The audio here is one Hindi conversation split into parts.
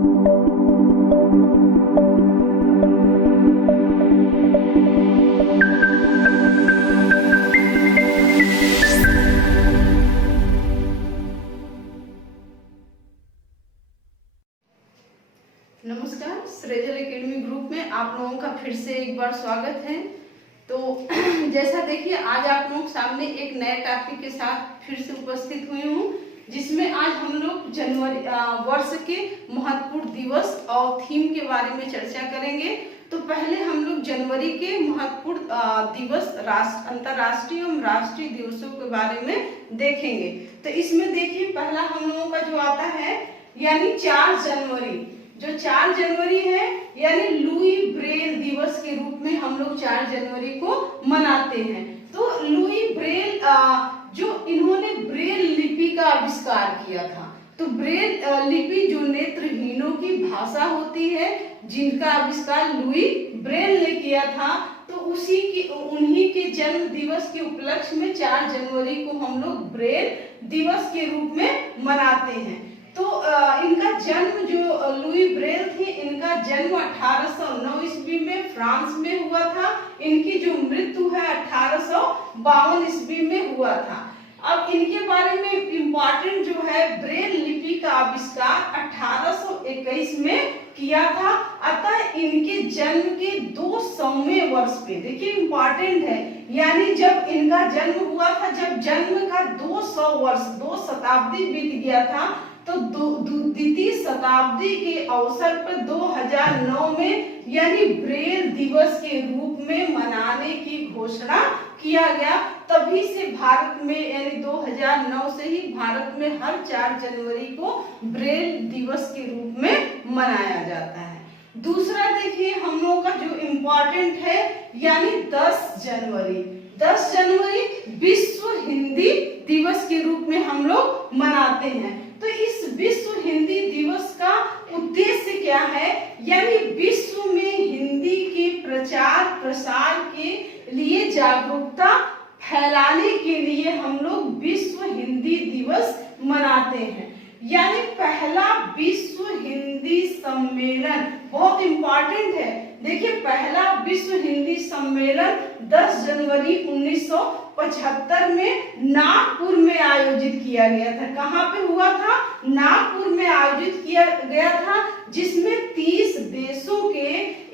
नमस्कार, सृजल एकेडमी ग्रुप में आप लोगों का फिर से एक बार स्वागत है। तो जैसा देखिए, आज आप लोगों के सामने एक नए टॉपिक के साथ फिर से उपस्थित हुई हूँ, जिसमें आज हम लोग जनवरी वर्ष के महत्वपूर्ण दिवस और थीम के बारे में चर्चा करेंगे। तो पहले हम लोग जनवरी के महत्वपूर्ण दिवस, अंतर्राष्ट्रीय एवं राष्ट्रीय दिवसों के बारे में देखेंगे। तो इसमें देखिए, पहला हम लोगों का जो आता है यानी 4 जनवरी, जो 4 जनवरी है यानी लुई ब्रेल दिवस के रूप में हम लोग 4 जनवरी को मनाते हैं। तो लुई ब्रेल जो इन्होंने ब्रेल लिपि का आविष्कार किया था। तो ब्रेल लिपि जो नेत्रहीनों की भाषा होती है, जिनका आविष्कार लुई ब्रेल ने किया था, तो उन्हीं के जन्म दिवस के उपलक्ष्य में 4 जनवरी को हम लोग ब्रेल दिवस के रूप में मनाते हैं। तो इनका जन्म, जो लुई ब्रेल थी, इनका जन्म 1809 ईस्वी में फ्रांस में हुआ था। इनकी जो मृत्यु है 1852 ईस्वी में हुआ था। अब इनके बारे में इम्पोर्टेंट जो है, ब्रेल लिपि का आविष्कार 1821 में किया था। अतः इनके जन्म के 200वें वर्ष पे, देखिए इम्पोर्टेंट है, यानी जब इनका जन्म हुआ था, जब जन्म का 200 वर्ष, 2 शताब्दी बीत गया था, तो द्वितीय शताब्दी के अवसर पर 2009 में यानी ब्रेल दिवस के रूप में मनाने की घोषणा किया गया। तभी से भारत में, यानी 2009 से ही भारत में हर 4 जनवरी को ब्रेल दिवस के रूप में मनाया जाता है। दूसरा देखिए, हम लोगों का जो इम्पोर्टेंट है यानी 10 जनवरी, 10 जनवरी विश्व हिंदी दिवस के रूप में हम लोग मनाते हैं। तो इस विश्व हिंदी दिवस का उद्देश्य क्या है, यानी विश्व में हिंदी के प्रचार प्रसार के लिए जागरूकता फैलाने के लिए हम लोग विश्व हिंदी दिवस मनाते हैं। यानी पहला विश्व हिंदी सम्मेलन बहुत इंपॉर्टेंट है। देखिए, पहला विश्व हिंदी सम्मेलन 10 जनवरी 1975 में नागपुर में आयोजित किया गया था। कहाँ पे हुआ था? नागपुर में आयोजित किया गया था, जिसमें 30 देशों के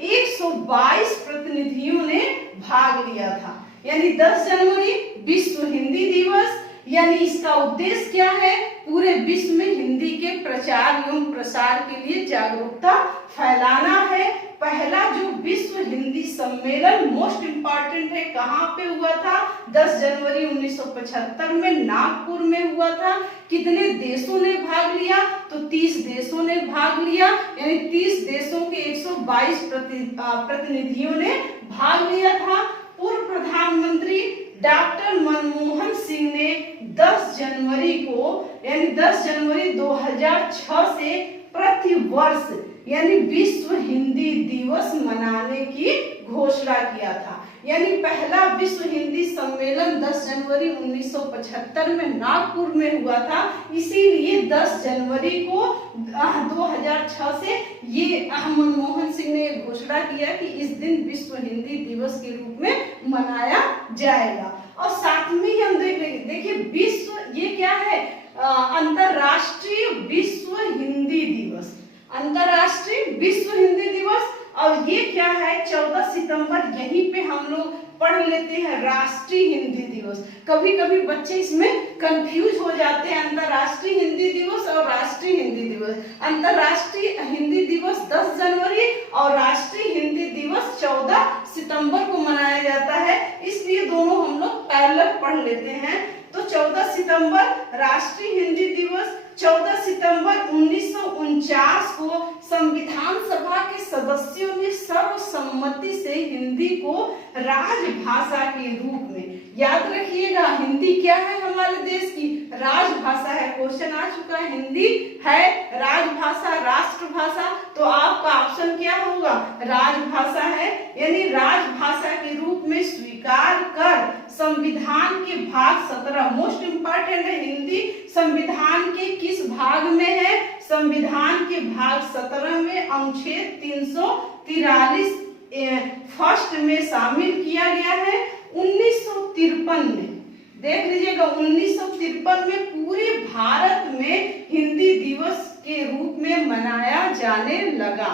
122 प्रतिनिधियों ने भाग लिया था। यानी 10 जनवरी विश्व हिंदी दिवस, यानी इसका उद्देश्य क्या है? पूरे विश्व में हिंदी के प्रचार एवं प्रसार के लिए जागरूकता फैलाना है। पहला जो विश्व हिंदी सम्मेलन मोस्ट इम्पॉर्टेंट है, कहाँ पे हुआ था? 10 जनवरी 1975 में नागपुर में हुआ था। कितने देशों ने भाग लिया? तो 30 देशों ने भाग लिया, यानी 30 देशों के 122 प्रतिनिधियों ने भाग लिया था। पूर्व प्रधानमंत्री डॉक्टर मनमोहन सिंह ने 10 जनवरी को, यानी 10 जनवरी 2006 से प्रति वर्ष यानी विश्व हिंदी दिवस मनाने की घोषणा किया था। यानी पहला विश्व हिंदी सम्मेलन 10 जनवरी 1975 में नागपुर में हुआ था, इसीलिए 10 जनवरी को 2006 से ये मनमोहन सिंह ने घोषणा किया कि इस दिन विश्व हिंदी दिवस के रूप में मनाया जाएगा। और साथ में ही हम देख लेंगे, देखिए विश्व, ये क्या है? अंतरराष्ट्रीय विश्व हिंदी दिवस, अंतरराष्ट्रीय विश्व हिंदी दिवस। और ये क्या है? 14 सितंबर, यहीं पे हम लोग पढ़ लेते हैं राष्ट्रीय हिंदी दिवस। कभी कभी बच्चे इसमें कंफ्यूज हो जाते हैं, अंतरराष्ट्रीय हिंदी दिवस और राष्ट्रीय हिंदी दिवस। अंतरराष्ट्रीय हिंदी दिवस 10 जनवरी और राष्ट्रीय हिंदी दिवस 14 सितंबर को मनाया जाता है, इसलिए दोनों हम लोग पैरेलल पढ़ लेते हैं। तो 14 सितंबर राष्ट्रीय हिंदी दिवस। 14 सितंबर 1949 को संविधान सभा के सदस्यों ने सर्वसम्मति से हिंदी को राजभाषा के रूप में, याद रखिएगा, हिंदी क्या है? हमारे देश की राजभाषा है। क्वेश्चन आ चुका है, हिंदी है राजभाषा, राष्ट्रभाषा। तो आपका ऑप्शन क्या होगा? राजभाषा है। यानी राजभाषा के रूप में स्वीकार कर संविधान के भाग 17, मोस्ट इंपॉर्टेंट है, हिंदी संविधान के किस भाग में है? संविधान के भाग 17 में अनुच्छेद 343 फर्स्ट में शामिल किया गया है। 1953 में देख लीजिएगा, 1953 में पूरे भारत में हिंदी दिवस के रूप में मनाया जाने लगा।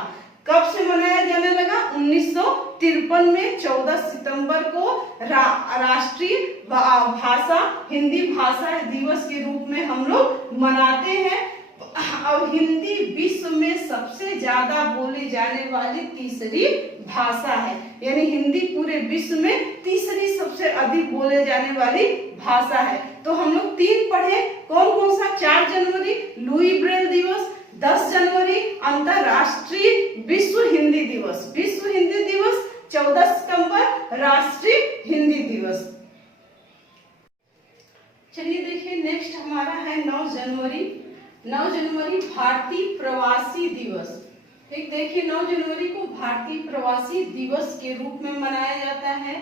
कब से मनाया जाने लगा? 1953 में 14 सितंबर को राष्ट्रीय भाषा हिंदी भाषा दिवस के रूप में हम लोग मनाते हैं। और हिंदी विश्व में सबसे ज्यादा बोली जाने वाली तीसरी भाषा है, यानी हिंदी पूरे विश्व में तीसरी सबसे अधिक बोले जाने वाली भाषा है। तो हम लोग 3 पढ़े, कौन कौन सा? 4 जनवरी लुई ब्रेल दिवस, 10 जनवरी अंतरराष्ट्रीय विश्व हिंदी दिवस, विश्व हिंदी दिवस, 14 सितंबर राष्ट्रीय हिंदी दिवस। चलिए देखिए, नेक्स्ट हमारा है 9 जनवरी। 9 जनवरी भारतीय प्रवासी दिवस। ठीक, देखिए 9 जनवरी को भारतीय प्रवासी दिवस के रूप में मनाया जाता है।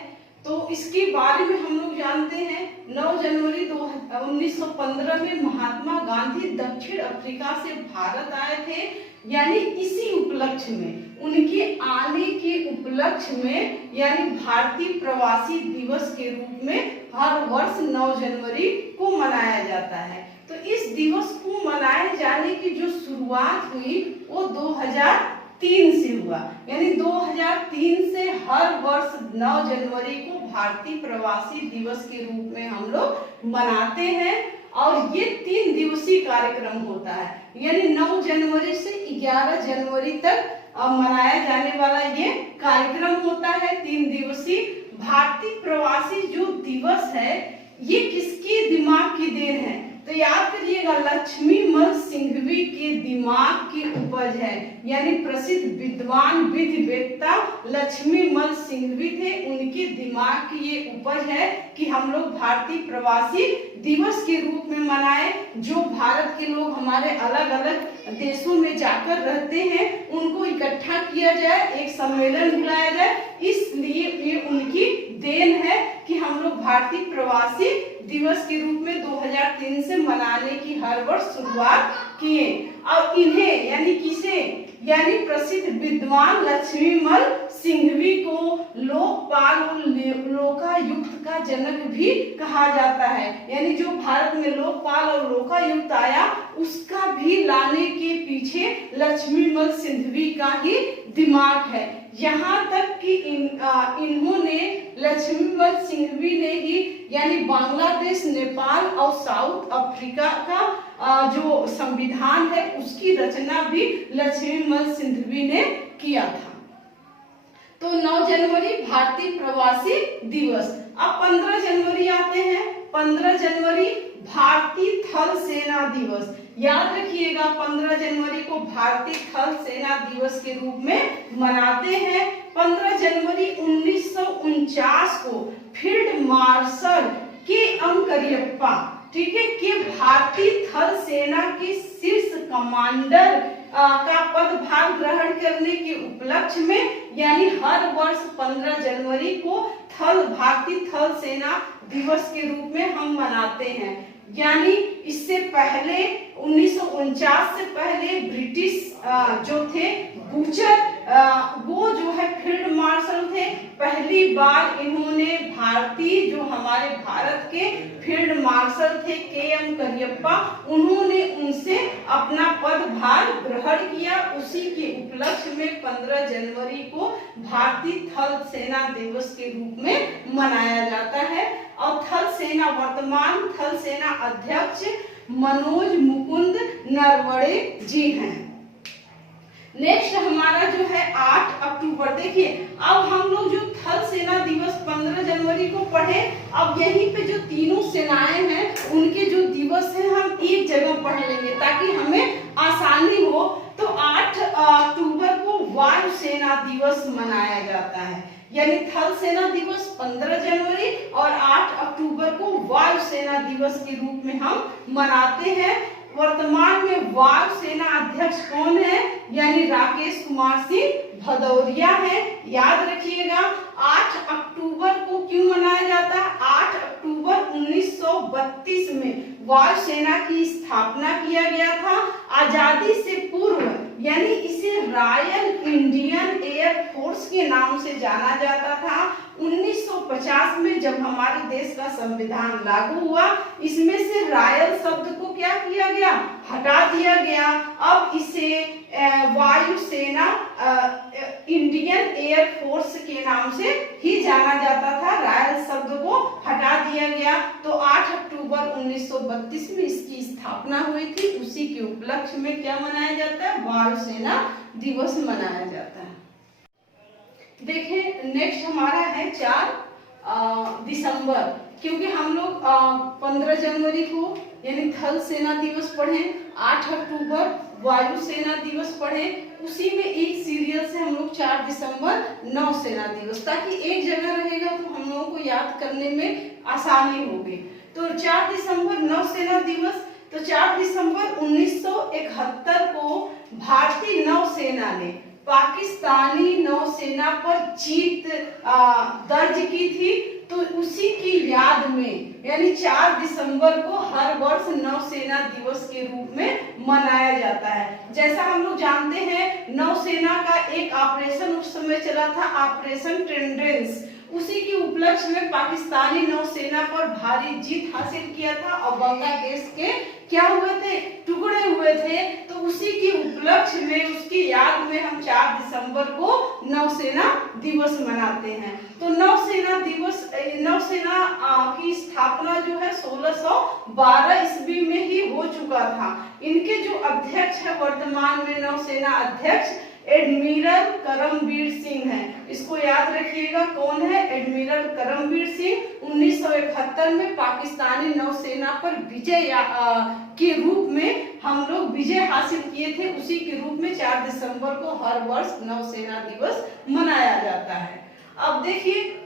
तो इसके बारे में हम लोग जानते हैं, 9 जनवरी 1915 में महात्मा गांधी दक्षिण अफ्रीका से भारत आए थे, यानी इसी उपलक्ष्य में, उनके आने के उपलक्ष्य में, यानी भारतीय प्रवासी दिवस के रूप में हर वर्ष 9 जनवरी को मनाया जाता है। तो इस दिवस को मनाए जाने की जो शुरुआत हुई वो 2003 से हुआ, यानी 2003 से हर वर्ष 9 जनवरी को भारतीय प्रवासी दिवस के रूप में हम लोग मनाते हैं। और ये 3 दिवसीय कार्यक्रम होता है, यानी 9 जनवरी से 11 जनवरी तक मनाया जाने वाला ये कार्यक्रम होता है, 3 दिवसीय। भारतीय प्रवासी जो दिवस है ये किसके दिमाग की देन है? तो याद करिएगा, लक्ष्मीमल सिंघवी के दिमाग की उपज है, यानी प्रसिद्ध विद्वान विधिवेत्ता लक्ष्मीमल सिंघवी थे, उनके दिमाग की ये उपज है कि हम लोग भारतीय प्रवासी दिवस के रूप में मनाएं। जो भारत के लोग हमारे अलग अलग देशों में जाकर रहते हैं उनको इकट्ठा किया जाए, एक सम्मेलन बुलाया जाए, इसलिए ये उनकी देन है कि हम लोग भारतीय प्रवासी दिवस के रूप में 2003 से मनाने की हर वर्ष शुरुआत किए। और इन्हें यानी किसे, यानी प्रसिद्ध विद्वान लक्ष्मीमल सिंघवी को लोकपाल और लोकायुक्त का जनक भी कहा जाता है, यानी जो भारत में लोकपाल और लोकायुक्त आया उसका भी लाने के पीछे लक्ष्मीमल सिंघवी का ही दिमाग है। यहाँ तक कि इन्होंने लक्ष्मीमल सिंघवी ने ही यानी बांग्लादेश, नेपाल और साउथ अफ्रीका का जो संविधान है उसकी रचना भी लक्ष्मीमल सिंघवी ने किया था। तो 9 जनवरी भारतीय प्रवासी दिवस। अब 15 जनवरी आते हैं। 15 जनवरी भारतीय थल सेना दिवस। याद रखिएगा, 15 जनवरी को भारतीय थल सेना दिवस के रूप में मनाते हैं। 15 जनवरी 1949 को फील्ड मार्शल के.एम. करियप्पा, ठीक है, कि भारतीय थल सेना के शीर्ष कमांडर का पदभार ग्रहण करने के उपलक्ष्य में, यानी हर वर्ष 15 जनवरी को भारतीय थल सेना दिवस के रूप में हम मनाते हैं। यानी इससे पहले 1949 से पहले ब्रिटिश जो थे बूचर, वो जो है फील्ड मार्शल थे। पहली बार इन्होंने भारतीय जो हमारे भारत के फील्ड मार्शल थे के.एम. करियप्पा, उन्होंने उनसे अपना पदभार ग्रहण किया। उसी के उपलक्ष्य में 15 जनवरी को भारतीय थल सेना दिवस के रूप में मनाया जाता है। और थल सेना, वर्तमान थल सेना अध्यक्ष मनोज मुकुंद नरवणे जी हैं। नेक्स्ट हमारा जो है 8 अक्टूबर। देखिए, अब हम लोग जो थल सेना दिवस 15 जनवरी को पढ़े, अब यहीं पे जो तीनों सेनाएं हैं उनके जो दिवस हैं हम एक जगह पढ़ लेंगे ताकि हमें आसानी हो। तो 8 अक्टूबर को वायु सेना दिवस मनाया जाता है, यानी थल सेना दिवस 15 जनवरी और 8 अक्टूबर को वायु सेना दिवस के रूप में हम मनाते हैं। वर्तमान में वायु सेना अध्यक्ष कौन है? यानी राकेश कुमार सिंह भदौरिया है। याद रखिएगा, 8 अक्टूबर को क्यों मनाया जाता है? 8 अक्टूबर 1932 में वायुसेना की स्थापना किया गया था। आजादी से पूर्व यानी इसे रॉयल इंडियन एयर फोर्स के नाम से जाना जाता था। 1950 में जब हमारे देश का संविधान लागू हुआ, इसमें से रॉयल शब्द को क्या किया गया, हटा दिया गया। अब इसे वायुसेना इंडियन एयर फोर्स के नाम से ही जाना जाता था। रॉयल शब्द को हटा दिया गया। तो 8 अक्टूबर 1932 में इसकी स्थापना हुई थी। उसी के उपलक्ष्य में क्या मनाया जाता है, वायुसेना दिवस मनाया जाता है। देखिए नेक्स्ट हमारा है 4 दिसंबर, क्योंकि हम लोग 15 जनवरी को यानी थल सेना दिवस पढ़े, 8 अक्टूबर वायुसेना दिवस पढ़े, उसी में एक सीरियल से हम लोग 4 दिसंबर नौसेना दिवस, ताकि एक जगह रहेगा तो हम लोगों को याद करने में आसानी होगी। तो 4 दिसंबर नौसेना दिवस, तो 4 दिसंबर 1971 को भारतीय नौसेना ने पाकिस्तानी नौसेना पर जीत दर्ज की थी। तो उसी की याद में यानी 4 दिसंबर को हर वर्ष नौसेना दिवस के रूप में मनाया जाता है। जैसा हम लोग जानते हैं, नौसेना का एक ऑपरेशन उस समय चला था, ऑपरेशन टेंडेंस। उसी के उपलक्ष्य में पाकिस्तानी नौसेना पर भारी जीत हासिल किया था और बांग्लादेश के क्या हुए थे, टुकड़े हुए थे। तो उसी के उपलक्ष्य में, उसकी याद में हम 4 दिसंबर को नौसेना दिवस मनाते हैं। तो नौसेना दिवस, नौसेना की स्थापना जो है 1612 ईस्वी में ही हो चुका था। इनके जो अध्यक्ष है वर्तमान में नौसेना अध्यक्ष एडमिरल करमबीर सिंह है। इसको याद रखिएगा, कौन है, एडमिरल करमबीर सिंह। 1971 में पाकिस्तानी नौसेना पर विजय के रूप में हम लोग विजय हासिल किए थे। उसी के रूप में 4 दिसंबर को हर वर्ष नौसेना दिवस मनाया जाता है। अब देखिए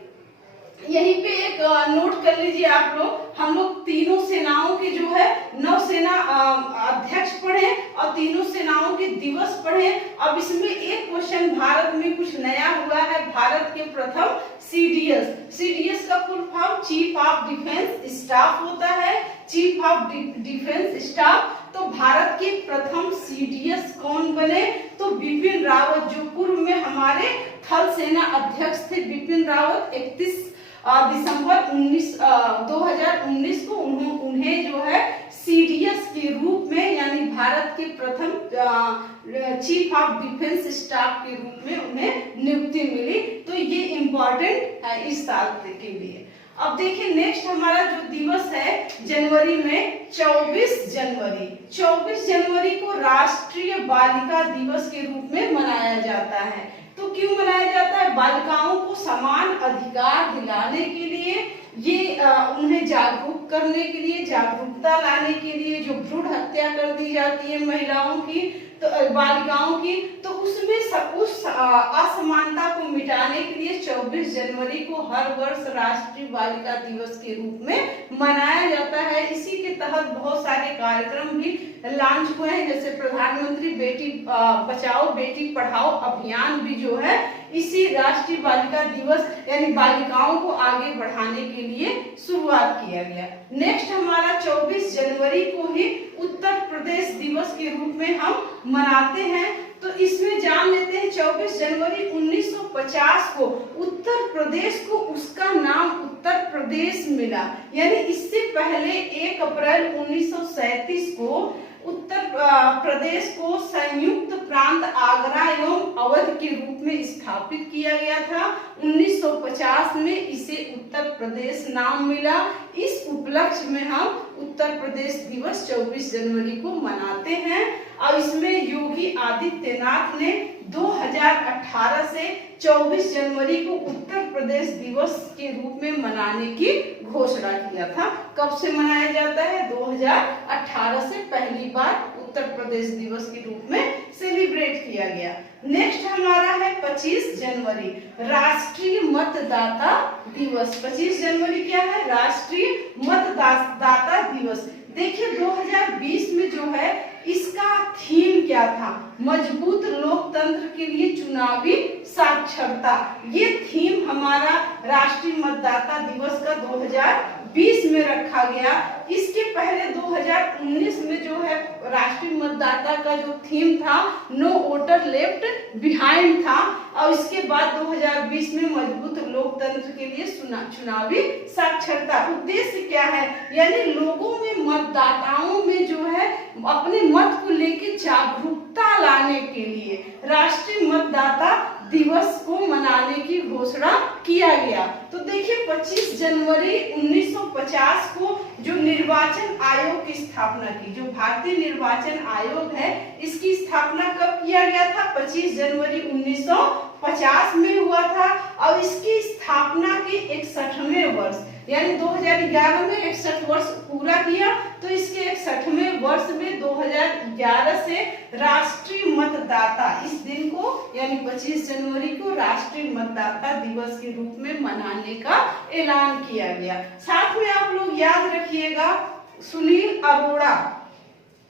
यहीं पे एक नोट कर लीजिए आप लोग, हम लोग तीनों सेनाओं के जो है नौसेना अध्यक्ष पढ़े और तीनों सेनाओं के दिवस पढ़े। अब इसमें एक क्वेश्चन भारत में कुछ नया हुआ है, भारत के प्रथम सीडीएस, सीडीएस का full form chief of defence staff होता है, चीफ ऑफ डिफेंस स्टाफ। तो भारत के प्रथम सीडीएस कौन बने, तो बिपिन रावत, जो पूर्व में हमारे थल सेना अध्यक्ष थे बिपिन रावत। 31 दिसंबर 2019 को उन्हें जो है सीडीएस के रूप में यानी भारत के प्रथम चीफ ऑफ डिफेंस स्टाफ के रूप में उन्हें नियुक्ति मिली। तो ये इम्पोर्टेंट है इस साल के लिए। अब देखिए नेक्स्ट हमारा जो दिवस है जनवरी में 24 जनवरी, 24 जनवरी को राष्ट्रीय बालिका दिवस के रूप में मनाया जाता है। तो क्यों मनाया जाता है, बालिकाओं को समान अधिकार दिलाने के लिए, ये उन्हें जागरूक करने के लिए, जागरूकता लाने के लिए। जो भ्रूण हत्या कर दी जाती है महिलाओं की, तो बालिकाओं की, तो उसमें उस असमानता को मिटाने के लिए 24 जनवरी को हर वर्ष राष्ट्रीय बालिका दिवस के रूप में मनाया जाता है। इसी के तहत बहुत सारे कार्यक्रम भी लॉन्च हुए हैं, जैसे प्रधानमंत्री बेटी बचाओ बेटी पढ़ाओ अभियान भी जो है इसी राष्ट्रीय बालिका दिवस यानी बालिकाओं को आगे बढ़ाने के लिए शुरुआत किया गया। नेक्स्ट हमारा 24 जनवरी को ही उत्तर प्रदेश दिवस के रूप में हम मनाते हैं। तो इसमें जान लेते हैं 24 जनवरी 1950 को उत्तर प्रदेश को उसका नाम उत्तर प्रदेश मिला। यानी इससे पहले 1 अप्रैल 1937 को उत्तर प्रदेश को संयुक्त प्रांत आगरा एवं अवध के रूप में स्थापित किया गया था। 1950 में इसे उत्तर प्रदेश नाम मिला। इस उपलक्ष्य में हम उत्तर प्रदेश दिवस 24 जनवरी को मनाते हैं और इसमें योगी आदित्यनाथ ने 2018 से 24 जनवरी को उत्तर प्रदेश दिवस के रूप में मनाने की घोषणा किया था। कब से मनाया जाता है, 2018 से पहली बार उत्तर प्रदेश दिवस के रूप में सेलिब्रेट किया गया। नेक्स्ट हमारा है 25 जनवरी राष्ट्रीय मतदाता दिवस। 25 जनवरी क्या है, राष्ट्रीय मतदाता दिवस। देखिए 2020 में जो है इसका थीम क्या था, मजबूत लोकतंत्र के लिए चुनावी साक्षरता। ये थीम हमारा राष्ट्रीय मतदाता दिवस का 2020 में रखा गया। इसके पहले 2019 में जो है राष्ट्रीय मतदाता का जो थीम था नो वोटर लेफ्ट बिहाइंड था, और इसके बाद 2020 में मजबूत लोकतंत्र के लिए चुनावी साक्षरता। उद्देश्य क्या है, यानी लोगों में, मतदाताओं में जो है अपने मत को लेकर जागरूकता लाने के लिए राष्ट्रीय मतदाता दिवस को मनाने की घोषणा किया गया। तो देखिए 25 जनवरी 1950 को जो निर्वाचन आयोग की स्थापना की, जो भारतीय निर्वाचन आयोग है, इसकी स्थापना कब किया गया था? 25 जनवरी 1950 में हुआ था, और इसकी स्थापना के 61वें वर्ष यानी 2011 में 61 वर्ष पूरा किया। तो इसके 61वें वर्ष में 2011 से राष्ट्रीय मतदाता इस दिन को यानी 25 जनवरी को राष्ट्रीय मतदाता दिवस के रूप में मनाने का ऐलान किया गया। साथ में आप लोग याद रखिएगा, सुनील अरोड़ा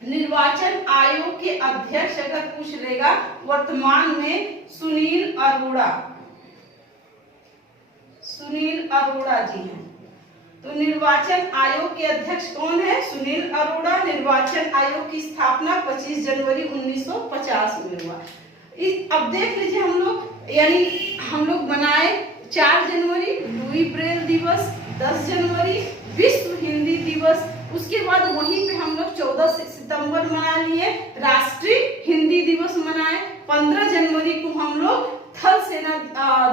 निर्वाचन आयोग के अध्यक्ष अगर पूछ लेगा वर्तमान में सुनील अरोड़ा जी हैं। तो निर्वाचन आयोग के अध्यक्ष कौन है? सुनील अरोड़ा। निर्वाचन आयोग की स्थापना 25 जनवरी 1950 में हुआ। अब देख लीजिए हम लोग मनाए 4 जनवरी लुई ब्रेल दिवस, 10 जनवरी विश्व हिंदी दिवस, उसके बाद वहीं पे हम लोग 14 सितंबर मना लिए राष्ट्रीय हिंदी दिवस मनाए, 15 जनवरी को हम लोग थल सेना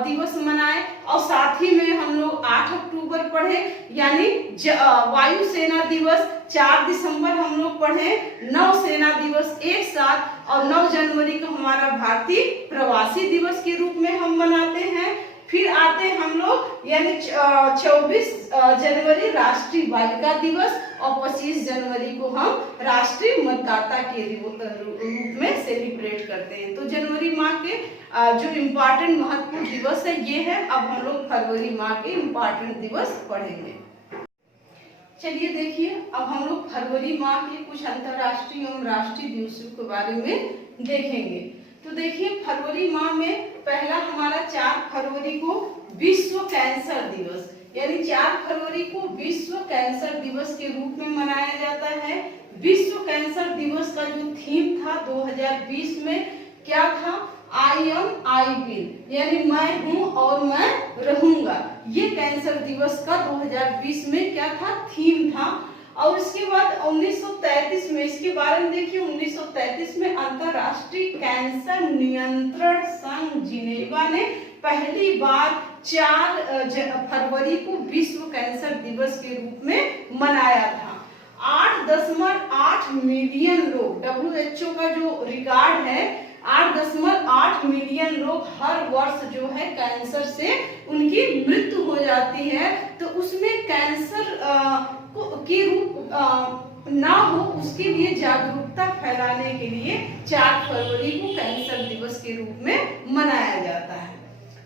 दिवस मनाए, और साथ ही में हम लोग 8 अक्टूबर पढ़े यानी वायु सेना दिवस, 4 दिसंबर हम लोग पढ़े नौ सेना दिवस एक साथ, और 9 जनवरी को हमारा भारतीय प्रवासी दिवस के रूप में हम मनाते हैं। फिर आते हैं हम लोग यानी 24 जनवरी राष्ट्रीय बालिका दिवस, और 25 जनवरी को हम राष्ट्रीय मतदाता के रूप में सेलिब्रेट करते हैं। तो जनवरी माह के जो इम्पोर्टेंट महत्वपूर्ण दिवस है ये है। अब हम लोग फरवरी माह के इम्पोर्टेंट दिवस पढ़ेंगे। चलिए देखिए, अब हम लोग फरवरी माह के कुछ अंतर्राष्ट्रीय एवं राष्ट्रीय दिवसों के बारे में देखेंगे। तो देखिए फरवरी माह में पहला हमारा 4 फरवरी को विश्व कैंसर दिवस यानी 4 फरवरी को विश्व कैंसर दिवस के रूप में मनाया जाता है। विश्व कैंसर दिवस का जो थीम था 2020 में क्या था? आई एम आई विल यानी मैं हूं और मैं रहूंगा। ये कैंसर दिवस का 2020 में क्या था? थीम था। और इसके बाद 1933 में इसके बारे में देखिए, 1933 में अंतरराष्ट्रीय कैंसर नियंत्रण संघ जिनेवा ने पहली बार 4 फरवरी को विश्व कैंसर दिवस के रूप में मनाया था। 8.8 मिलियन लोग, WHO का जो रिकॉर्ड है 8.8 मिलियन लोग हर वर्ष जो है कैंसर से उनकी मृत्यु हो जाती है। तो उसमें कैंसर की रूप ना हो उसके लिए जागरूकता फैलाने के लिए 4 फरवरी को कैंसर दिवस के रूप में मनाया जाता है।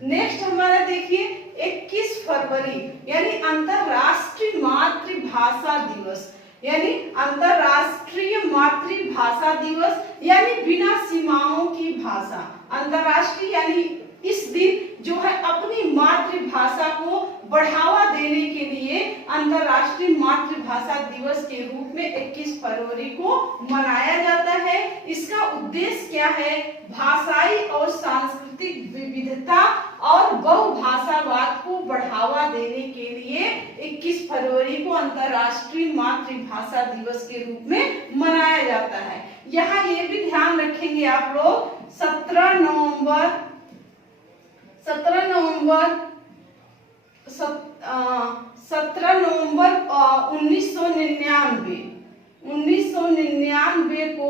नेक्स्ट हमारा देखिए 21 फरवरी यानी अंतरराष्ट्रीय मातृभाषा दिवस यानी अंतरराष्ट्रीय मातृभाषा दिवस यानी बिना सीमाओं की भाषा। अंतरराष्ट्रीय यानी इस दिन जो है अपनी मातृभाषा को बढ़ावा देने के लिए अंतरराष्ट्रीय मातृभाषा दिवस के रूप में 21 फरवरी को मनाया जाता है। इसका उद्देश्य क्या है? भाषाई और सांस्कृतिक विविधता और बहुभाषावाद को बढ़ावा देने के लिए 21 फरवरी को अंतरराष्ट्रीय मातृभाषा दिवस के रूप में मनाया जाता है। यहाँ ये भी ध्यान रखेंगे आप लोग 17 नवंबर 1999 को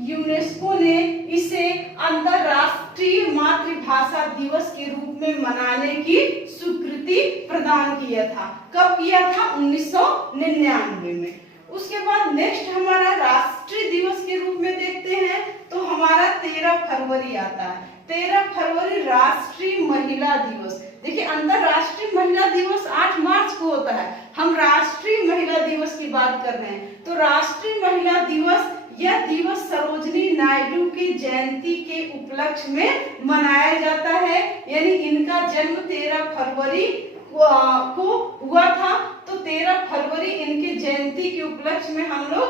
यूनेस्को ने इसे अंतरराष्ट्रीय मातृभाषा दिवस के रूप में मनाने की स्वीकृति प्रदान किया था। कब किया था? 1999 में। उसके बाद नेक्स्ट हमारा राष्ट्रीय दिवस के रूप में देखते हैं तो हमारा 13 फरवरी आता है। 13 फरवरी राष्ट्रीय महिला दिवस। देखिए अंतरराष्ट्रीय महिला दिवस 8 मार्च को होता है, हम राष्ट्रीय महिला दिवस की बात कर रहे हैं। तो राष्ट्रीय महिला दिवस यह दिवस सरोजिनी नायडू की जयंती के उपलक्ष्य में मनाया जाता है। यानी इनका जन्म 13 फरवरी को हुआ था। तो 13 फरवरी इनके जयंती के उपलक्ष्य में हम लोग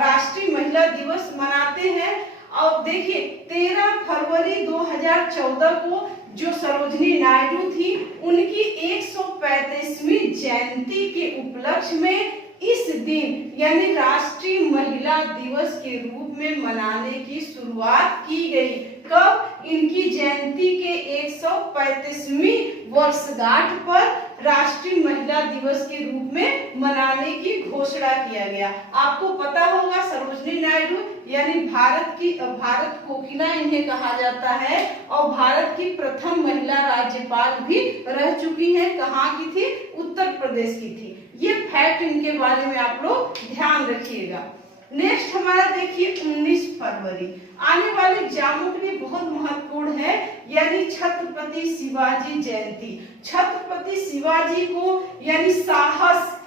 राष्ट्रीय महिला दिवस मनाते हैं। और देखिए 13 फरवरी 2014 को जो सरोजिनी नायडू थी उनकी 135वीं जयंती के उपलक्ष्य में इस दिन यानी राष्ट्रीय महिला दिवस के रूप में मनाने की शुरुआत की गई। कब? इनकी जयंती के 135वीं वर्षगांठ पर राष्ट्रीय महिला दिवस के रूप में मनाने की घोषणा किया गया। आपको पता होगा सरोजिनी नायडू यानी भारत कोकिला इन्हें कहा जाता है और भारत की प्रथम महिला राज्यपाल भी रह चुकी हैं। कहाँ की थी? उत्तर प्रदेश की थी। ये फैक्ट इनके बारे में आप लोग ध्यान रखिएगा। नेक्स्ट हमारा देखिए 19 फरवरी आने वाले एग्जामों के लिए बहुत महत्वपूर्ण है, यानी छत्रपति शिवाजी जयंती। छत्रपति शिवाजी को यानी साहस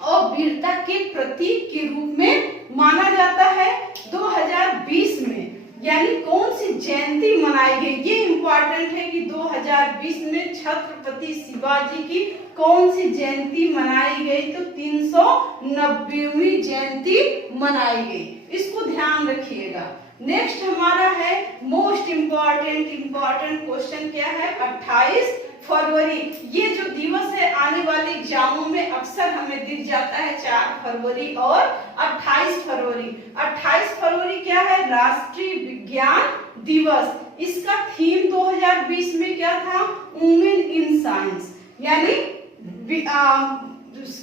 और वीरता के प्रतीक के रूप में माना जाता है। 2020 में यानी कौन सी जयंती मनाई गई, ये इम्पोर्टेंट है कि 2020 में छत्रपति शिवाजी की कौन सी जयंती मनाई गई, तो 390वीं जयंती मनाई गई। इसको ध्यान रखिएगा। नेक्स्ट हमारा है मोस्ट इम्पोर्टेंट क्वेश्चन क्या है? 28 फरवरी। ये जो दिवस है आने वाले एग्जामों में अक्सर हमें दिख जाता है 4 फरवरी और 28 फरवरी। 28 फरवरी क्या है? राष्ट्रीय विज्ञान दिवस। इसका थीम 2020 में क्या था? वुमेन इन साइंस, यानी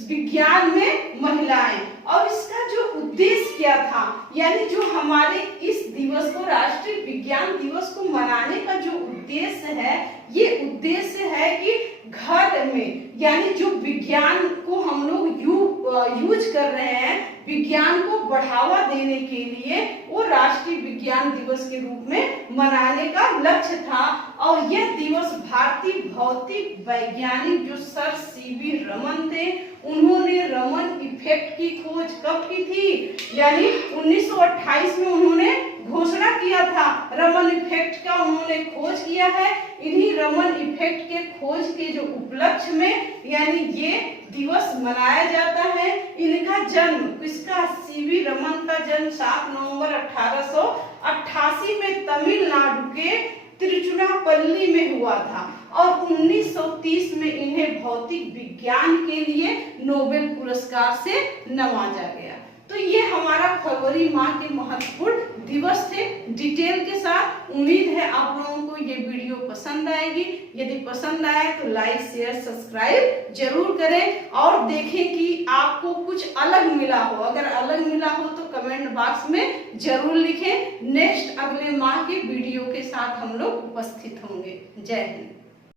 विज्ञान में महिलाएं। और इसका जो उद्देश्य क्या था, यानी जो हमारे इस दिवस को राष्ट्रीय विज्ञान दिवस को मनाने का जो उद्देश्य है, ये उद्देश्य है कि घर में यानी जो विज्ञान को हम लोग यूज कर रहे हैं, विज्ञान को बढ़ावा देने के लिए वो राष्ट्रीय विज्ञान दिवस के रूप में मनाने का लक्ष्य था। और यह दिवस भारतीय भौतिक वैज्ञानिक जो सर सीवी रमन थे, उन्होंने रमन इफेक्ट की खोज कब की थी? यानी 1928 में उन्होंने घोषणा किया था। रमन इफेक्ट का उन्होंने खोज किया है। इन्हीं रमन इफेक्ट के खोज के जो उपलक्ष्य में यानी ये दिवस मनाया जाता है। इनका जन्म किसका? सीवी रमन का जन्म 7 नवंबर 1888 में तमिलनाडु के तिरुचिरापल्ली में हुआ था और 1930 में इन्हें भौतिक विज्ञान के लिए नोबेल पुरस्कार से नवाजा गया। तो ये हमारा फरवरी माह के महत्वपूर्ण दिवस थे डिटेल के साथ। उम्मीद है आप लोगों को ये वीडियो पसंद आएगी। यदि पसंद आए तो लाइक शेयर सब्सक्राइब जरूर करें और देखें कि आपको कुछ अलग मिला हो। अगर अलग मिला हो तो कमेंट बॉक्स में जरूर लिखें। नेक्स्ट अगले माह के वीडियो के साथ हम लोग उपस्थित होंगे। जय हिंद।